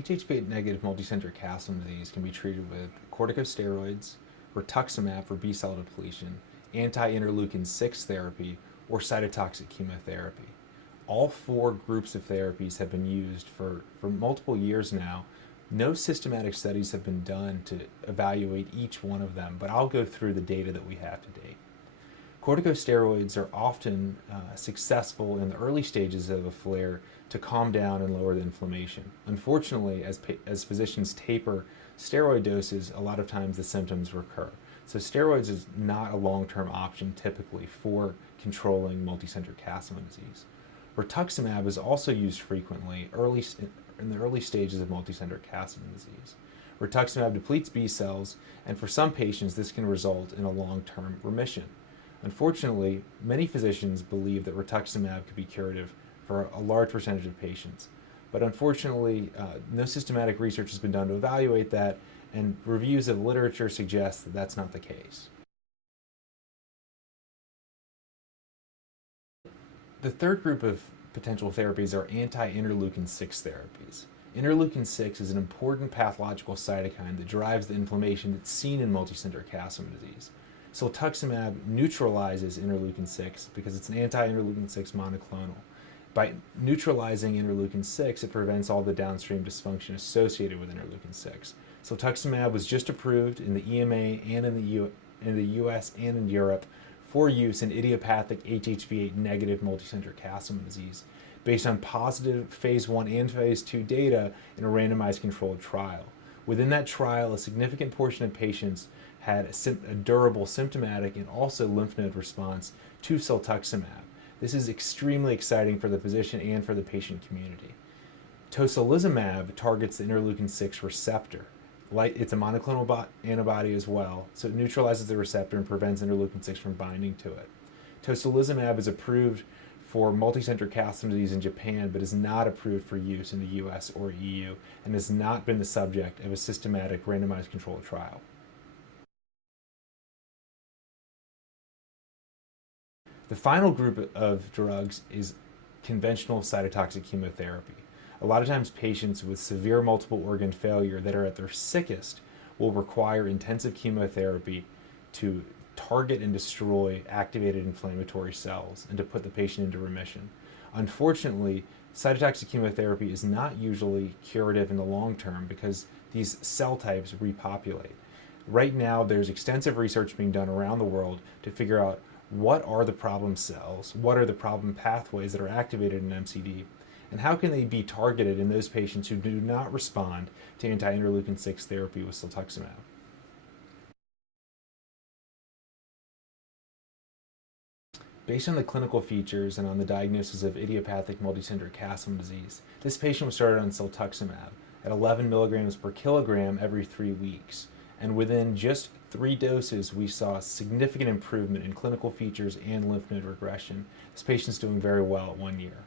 HHV negative multicenter calcium disease can be treated with corticosteroids, rituximab for B-cell depletion, anti-interleukin 6 therapy, or cytotoxic chemotherapy. All four groups of therapies have been used for multiple years now. No systematic studies have been done to evaluate each one of them, but I'll go through the data that we have to date. Corticosteroids are often successful in the early stages of a flare to calm down and lower the inflammation. Unfortunately, as physicians taper steroid doses, a lot of times the symptoms recur. So steroids is not a long-term option typically for controlling multicenter calcium disease. Rituximab is also used frequently in the early stages of multicenter calcium disease. Rituximab depletes B cells, and for some patients this can result in a long-term remission. Unfortunately, many physicians believe that rituximab could be curative for a large percentage of patients. But unfortunately, no systematic research has been done to evaluate that, and reviews of literature suggest that that's not the case. The third group of potential therapies are anti-interleukin 6 therapies. Interleukin 6 is an important pathological cytokine that drives the inflammation that's seen in multicenter calcium disease. Siltuximab neutralizes interleukin 6 because it's an anti-interleukin 6 monoclonal. By neutralizing interleukin 6, it prevents all the downstream dysfunction associated with interleukin 6. Siltuximab was just approved in the EMA and in the US and in Europe for use in idiopathic HHV8 negative multicenter calcium disease based on positive phase 1 and phase 2 data in a randomized controlled trial. Within that trial, a significant portion of patients had a durable symptomatic and also lymph node response to siltuximab. This is extremely exciting for the physician and for the patient community. Tocilizumab targets the interleukin 6 receptor. It's a monoclonal antibody as well, so it neutralizes the receptor and prevents interleukin 6 from binding to it. Tocilizumab is approved for multicenter calcium disease in Japan, but is not approved for use in the US or EU, and has not been the subject of a systematic randomized controlled trial. The final group of drugs is conventional cytotoxic chemotherapy. A lot of times patients with severe multiple organ failure that are at their sickest will require intensive chemotherapy to target and destroy activated inflammatory cells and to put the patient into remission. Unfortunately, cytotoxic chemotherapy is not usually curative in the long term because these cell types repopulate. Right now, there's extensive research being done around the world to figure out what are the problem cells, what are the problem pathways that are activated in MCD, and how can they be targeted in those patients who do not respond to anti-interleukin 6 therapy with siltuximab. Based on the clinical features and on the diagnosis of idiopathic multicenter calcium disease, this patient was started on siltuximab at 11 milligrams per kilogram every 3 weeks. And within just 3 doses, we saw significant improvement in clinical features and lymph node regression. This patient's doing very well at 1 year.